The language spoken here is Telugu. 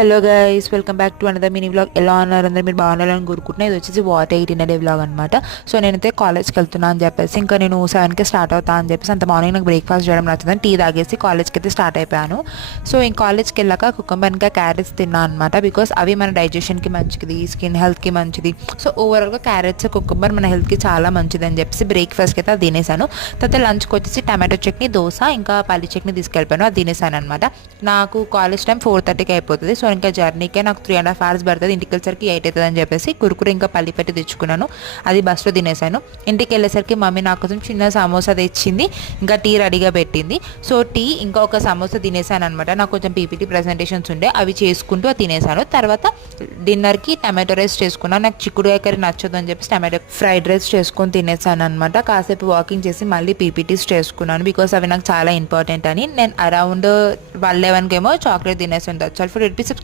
Hello guys, welcome back to another mini vlog. ఎలా ఉన్నారు అందరు? మీరు బాగున్నారని కోరుకుంటున్నా. ఇది వచ్చేసి వాట్ 18 డే వ్లాగ్ అనమాట. సో నేనైతే కాలేజ్కి వెళ్తున్నా అని చెప్పేసి ఇంకా నేను 7కి స్టార్ట్ అవుతా అని చెప్పేసి అంత మార్నింగ్ నాకు బ్రేక్ఫాస్ట్ చేయడం నచ్చుతుంది. టీ తాగేసి కాలేజ్కి అయితే స్టార్ట్ అయిపోయాను. సో ఇంక కాలేజ్కి వెళ్ళాక కుకుంబర్ ఇంకా క్యారెట్స్ తిన్నా అనమాట. బికాస్ అవి మన డైజెషన్కి మంచిది, స్కిన్ హెల్త్కి మంచిది. సో ఓవరాల్గా క్యారెట్స్, కుకుంబర్ మన హెల్త్కి చాలా మంచిది అని చెప్పేసి బ్రేక్ఫాస్ట్కి అయితే అది తినేసాను. తర్వాత లంచ్కి వచ్చేసి టమాటో చట్నీ, దోశ ఇంకా పల్లి చట్నీ తీసుకెళ్ళిపోయాను. అది తినేసాను అనమాట. నాకు కాలేజ్ టైం 4:30కి అయిపోతుంది. సో ఇంకా జర్నీకే నాకు 3.5 hours పడుతుంది. ఇంటికి వెళ్ళేసరికి 8 అవుతుంది అని చెప్పేసి కురుకురు ఇంకా పల్లి పెట్టి తెచ్చుకున్నాను. అది బస్లో తినేసాను. ఇంటికి వెళ్ళేసరికి మమ్మీ నా కోసం చిన్న సమోసా తెచ్చింది, ఇంకా టీ రెడీగా పెట్టింది. సో టీ ఇంకా ఒక సమోసా తినేసాను అనమాట. నాకు కొంచెం పీపీటీ ప్రజెంటేషన్స్ ఉండే, అవి చేసుకుంటూ తినేసాను. తర్వాత డిన్నర్కి టమాటో రైస్ చేసుకున్నాను. నాకు చిక్కుడుకాయ కర్రీ నచ్చదు అని చెప్పేసి టమాటో ఫ్రైడ్ రైస్ చేసుకొని తినేసాను అనమాట. కాసేపు వాకింగ్ చేసి మళ్ళీ పీపీటీస్ చేసుకున్నాను. బికాస్ అవి నాకు చాలా ఇంపార్టెంట్ అని. నేను అరౌండ్ 11కి ఏమో చాక్లెట్ తినేసాను. That's all for 8 rupees.